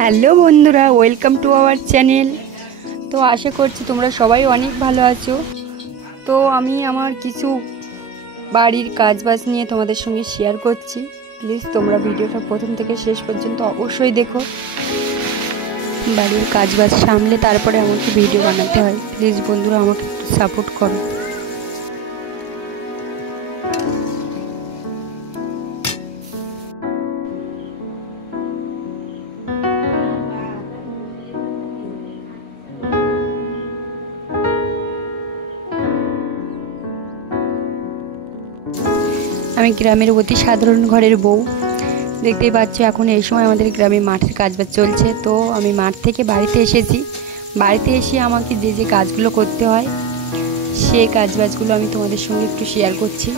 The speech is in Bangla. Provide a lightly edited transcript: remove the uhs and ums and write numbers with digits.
হ্যালো বন্ধুরা, ওয়েলকাম টু আওয়ার চ্যানেল। তো আশা করছি তোমরা সবাই অনেক ভালো আছো। তো আমি আমার কিছু বাড়ির কাজবাজ নিয়ে তোমাদের সঙ্গে শেয়ার করছি। প্লিজ তোমরা ভিডিওটা প্রথম থেকে শেষ পর্যন্ত অবশ্যই দেখো। বাড়ির কাজবাজ সামলে তারপরে আমাকে ভিডিও বানাতে হয়। প্লিজ বন্ধুরা আমাকে একটু সাপোর্ট করো। আমি গ্রামের অতি সাধারণ ঘরের বউ। দেখতেই পাচ্ছ এখন এই সময় আমাদের গ্রামে মাঠের কাজবাজ চলছে। তো আমি মাঠ থেকে বাড়িতে এসেছি। বাড়িতে এসে আমাকে যে যে কাজগুলো করতে হয় সেই কাজবাজগুলো আমি তোমাদের সঙ্গে একটু শেয়ার করছি।